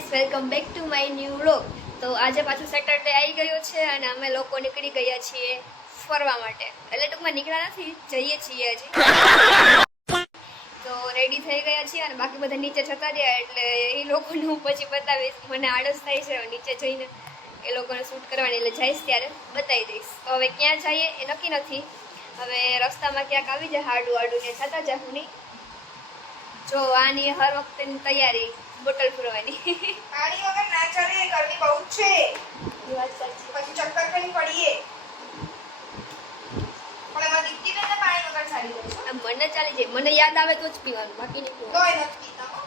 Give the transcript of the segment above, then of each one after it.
Guys welcome back to my new vlog. તો આજે પાછું સેટરડે આવી ગયો છે અને અમે લોકો નીકળી ગયા છીએ ફરવા માટે। એટલે ટૂંકમાં નીકળ્યા નથી, જઈએ છીએ હજી। તો રેડી થઈ ગયા છીએ અને બાકી બધા નીચે જતા રહ્યા, એટલે એ લોકોને હું પછી બતાવીશ। મને આળસ થાય છે નીચે જઈને એ લોકોને શૂટ કરવાની, એટલે જઈશ ત્યારે બતાવી દઈશ। તો હવે ક્યાં જઈએ એ નક્કી નથી, હવે રસ્તામાં ક્યાંક આવી જાય હાડું હાડું ને છતાં જાઉં નહીં। જો આની હર વખતેની તૈયારી બોટલ ફરવાની। પાણી વગર ના ચાલે, ગરમી બહુ છે। એ વાત સાચી। પછી ચક્કર ખાઈ પડીએ, પણ એમાં દીપ્તિબેનને પાણી વગર ચાલી જાય છે। આમ મને ચાલી જાય, મને યાદ આવે તો જ પીવાનું, બાકી નહીં પીવાનું। તોય નથી પીતા હો।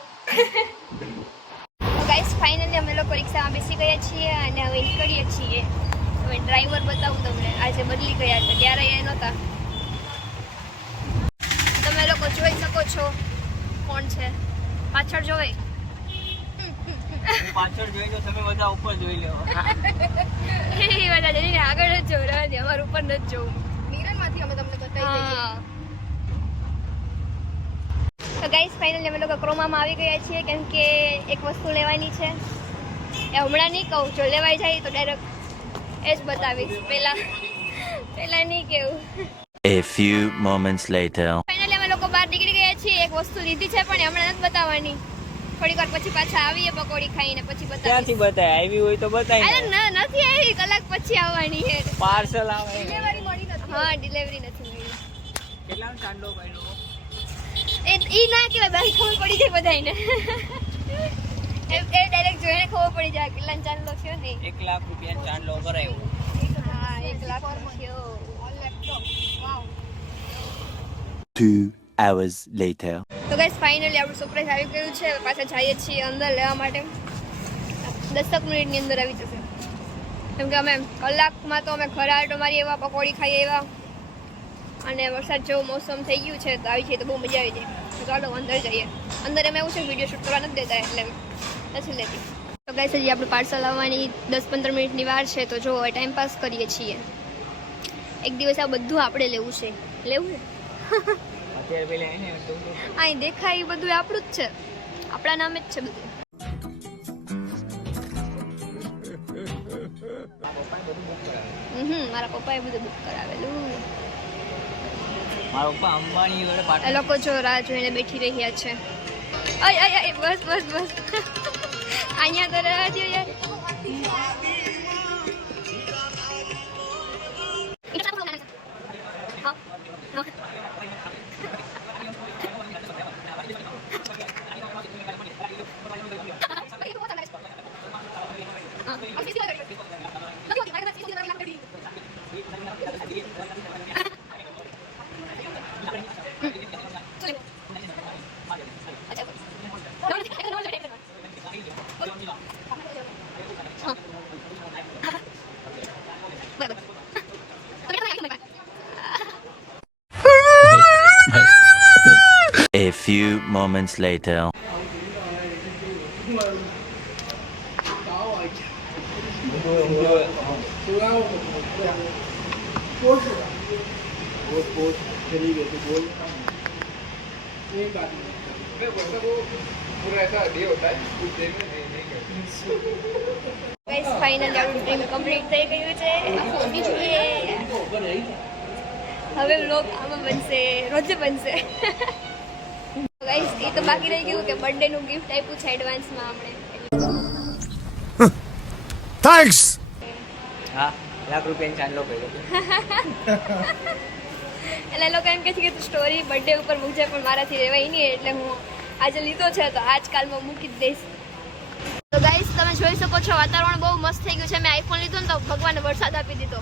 તો ગાઈસ ફાઇનલી અમે લોકો રિક્ષામાં બેસી ગયા છીએ અને હવે નીકળીએ છીએ। હવે ડ્રાઈવર બતાવું તમને, આજે બદલી ગયા છે, ત્યારે એ નહોતા। તમે લોકો જોઈ શકો છો કોણ છે પાછળ, જોવે પાછળ જોઈ લો, તમે બધા ઉપર જોઈ લો। એ બધા જઈને આગળ જ જોવું, રહેવા દે, અમારે ઉપર નથી જોવું। મિરરમાંથી અમે તમને બતાવી દઈએ। હા। તો ગાઈસ ફાઇનલી અમે લોકો ક્રોમામાં આવી ગયા છીએ, કેમ કે એક વસ્તુ લેવાની છે। એ હમણાં નહીં કહું, જો લેવાઈ જાય તો ડાયરેક્ટ એ જ બતાવીશ, પહેલા નહીં કેવું। A few moments later. Finally અમે લોકો બહાર નીકળી ગયા છીએ, એક વસ્તુ લીધી છે પણ એ હમણાં નથી બતાવવાની, થોડીક વાર પછી પાછા આવીએ પકોડી ખાઈને પછી ક્યાંથી બતાવીશ। બતાય? આવી હોય તો બતાય અરે નથી આવી, કલાક પછી આવવાની છે। પાર્સલ આવે। ડિલિવરી મળી નથી। હા, ડિલિવરી નથી મળી। કેટલાનો ચાંદલો પડ્યો? ઈ ના કહેવાય, બાકી ખબર પડી જાય બધાને। એ ડાયરેક્ટ જોઈને ખબર પડી જાય કેટલા ચાંદલો થયો ને। 1 લાખ રૂપિયાનો ચાંદલો કરાયો। હા, 1 લાખ થયો। On laptop wow. 2 hours later. તો ગાઈસ ફાઇનલી આપણું સરપ્રાઈઝ આવી ગયું છે, હવે પાછા જઈએ છીએ અંદર લેવા માટે। 10 મિનિટની અંદર આવી જશે, કેમ કે અમે કલાકમાં તો અમે ઘરે આટો મારી એવા, પકોડી ખાઈ એવા, અને વરસાદ જેવું મોસમ થઈ ગયું છે તો આવી છે તો બહુ મજા આવી જાય। તો ચાલો અંદર જઈએ। અંદર એમ એવું છે વિડીયો શૂટ કરવા નથી દેતા, એટલે નથી લેતી। તો ગાઈસ હજી આપણું પાર્સલ આવવાની 10-15 મિનિટની વાર છે, તો જો હવે ટાઈમ પાસ કરીએ છીએ। એક દિવસ આ બધું આપણે લેવું છે, લેવું છે। અત્યારે પેલા એને અહીં દેખાય એ બધું આપણું જ છે, આપણા નામે જ છે બધું। મારા પપ્પાએ બધું બુક કરાવેલું। મારા પપ્પા અંબાણી વડે એ પાટણ લોકો જો રાહ જોઈને બેઠી રહ્યા છે। અય બસ અહીંયા તો રહેવા દો યાર। A few moments later. Guys finally આપણું ડ્રીમ કમ્પ્લીટ થઈ ગયું છે। હવે વ્લોગ આમાં બનશે, રોજે બનશે। ગાઈસ એ તો બાકી રહી ગયું કે બર્થડે નું ગિફ્ટ આપ્યું છે એડવાન્સમાં આપણે। Thanks. હા, 1 લાખ રૂપિયાનો ચાંદલો પડ્યો। એટલે લોકો એમ કહે છે કે તું સ્ટોરી બર્થડે ઉપર મૂકજે, પણ મારાથી રહેવાય નહીં, એટલે હું આજે લીધો છે તો આજકાલમાં મૂકી જ દઈશ। તો ગાઈસ તમે જોઈ શકો છો વાતાવરણ બહુ મસ્ત થઈ ગયું છે। મેં આઈફોન લીધો ને તો ભગવાને વરસાદ આપી દીધો।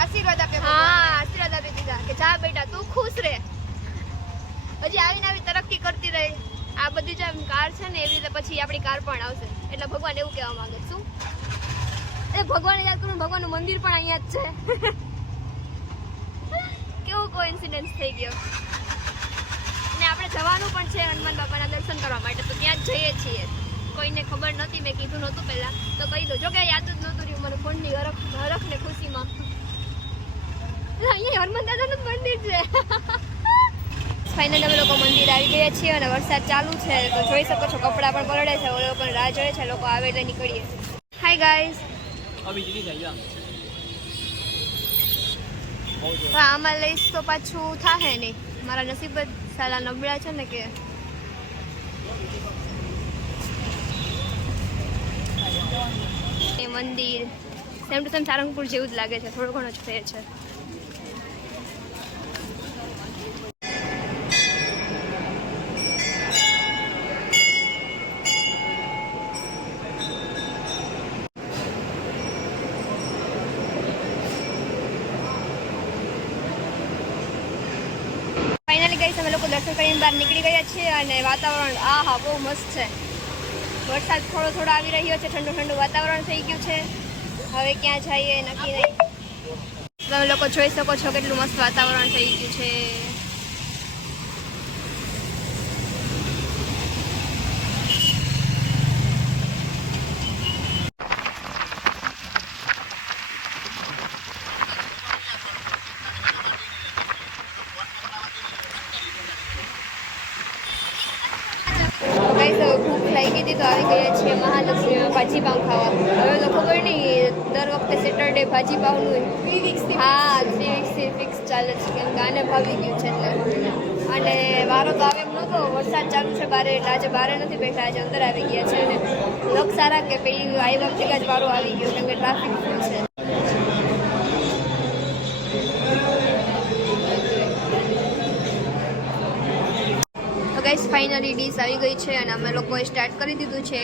આશીર્વાદ આપે। હા, આશીર્વાદ આપી દીધા કે જા બેટા તું ખુશ રહે, હજી આવીને આવી તરક્કી કરતી રહે। આ બધી જેમ કાર છે ને એવી રીતે પછી આપણી કાર પણ આવશે, એટલે ભગવાન એવું કહેવા માંગે શું? એ ભગવાન યાદ કરું, ભગવાનનું મંદિર પણ અહીંયા જ છે। કેવો કોઇન્સિડન્સ થઈ ગયો। અને આપણે જવાનું પણ છે હનુમાન બાબાના દર્શન કરવા માટે, તો ત્યાં જ જઈએ છીએ। કોઈને ખબર નહોતી, મેં કીધું નહોતું પહેલા, તો કહી દો, જો કે યાદ જ નહોતું રહ્યું મને ફોનની હરખ ને ખુશીમાં। અહીંયા હનુમાન દાદાનું મંદિર છે। ફાઇનલી અમે લોકો મંદિર આવી ગયા છીએ અને વરસાદ ચાલુ છે તો જોઈ શકો છો કપડાં પણ પલળે છે ઓલો પણ રાહ જોઈએ છે લોકો આવે એટલે નીકળીએ હાય ગાઈઝ આમાં લઈશ તો પાછું થાહે નહીં મારા નસીબ જ સાલા નબળા છે ને કે એ મંદિર સેમ ટુ સેમ સારંગપુર જેવું જ લાગે છે થોડો ઘણો જ ફેર છે ફાઇનલી ગઈ અમે લોકો દર્શન કરીને બહાર નીકળી ગયા છીએ અને વાતાવરણ આહા બહુ મસ્ત છે વરસાદ થોડો થોડો આવી રહ્યો છે ઠંડુ ઠંડુ વાતાવરણ થઈ ગયું છે હવે ક્યાં જઈએ નક્કી નહીં તમે લોકો જોઈ શકો છો કેટલું મસ્ત વાતાવરણ થઈ ગયું છે ગાઈસ ભૂખ લાગી હતી તો આવી ગયા છીએ મહાલક્ષ્મીમાં ભાજી પાઉં ખાવા હવે તો ખબર નહીં દર વખતે સેટરડે ભાજી પાઉંનું 3 વીક્સથી હા 3 વીક્સથી ફિક્સ ચાલે છે કેમ કે આને ભાવી ગયું છે એટલે અને વારો તો આવે એમ નહોતો વરસાદ ચાલુ છે બારે એટલે આજે બારે નથી બેઠા આજે અંદર આવી ગયા છે અને લક સારા કે પેલી આવ્યા ભેગા જ વારો આવી ગયો કેમ કે ટ્રાફિક ફૂલ છે ગાઈસ ફાઇનલી ડીશ આવી ગઈ છે અને અમે લોકોએ સ્ટાર્ટ કરી દીધું છે